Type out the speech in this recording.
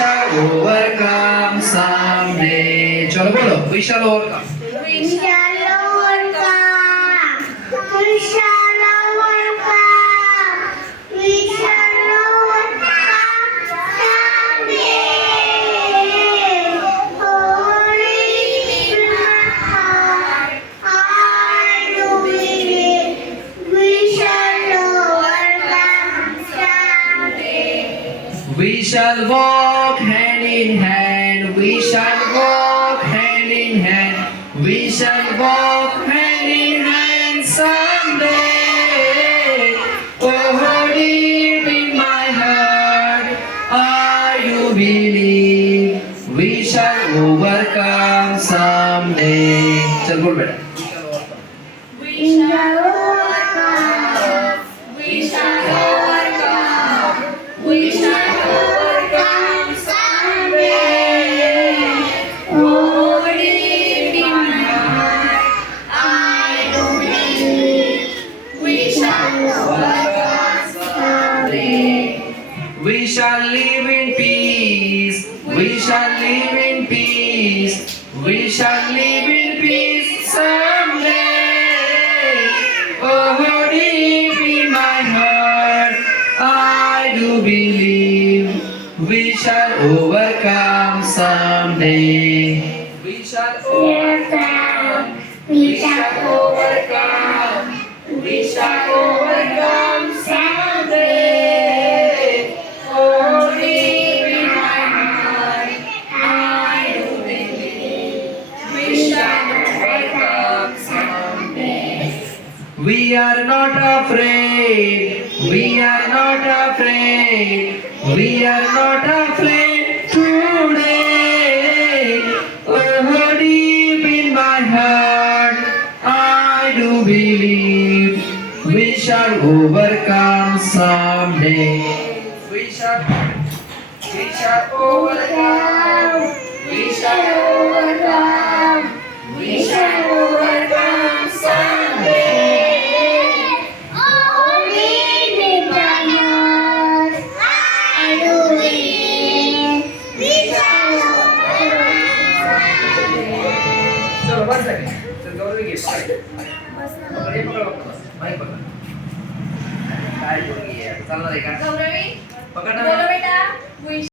shall overcome someday. चलो बोलो, we shall overcome. We shall overcome. We shall overcome. We shall overcome someday. Holy in my heart, I do believe we shall overcome someday. We shall walk hand in hand. We shall walk hand in hand. We shall walk hand in hand someday. Oh, deep in my heart, I do believe we shall overcome someday. चल बोल बेटा. We shall overcome. We shall overcome. We shall overcome someday. Oh, deep in my heart, I do believe we shall overcome someday. We shall live in peace. We shall live in peace. We shall live in peace someday. Oh, deep in my heart, I do believe we shall overcome someday. We shall overcome. We shall overcome. We shall overcome someday. Oh, deep in my heart, I do believe we shall overcome someday. We are not afraid. We are not afraid. We are not afraid today. Oh, deep in my heart, I do believe we shall overcome someday. We shall overcome. We shall overcome. We shall overcome someday. Oh, deep in my heart, I do believe we shall overcome someday. चलो one second. चल गौरवी घे. पकड़ mic पकड़. काय बोल रही है? चलना देखा. गौरवी पकड़ ना. बोलो बेटा.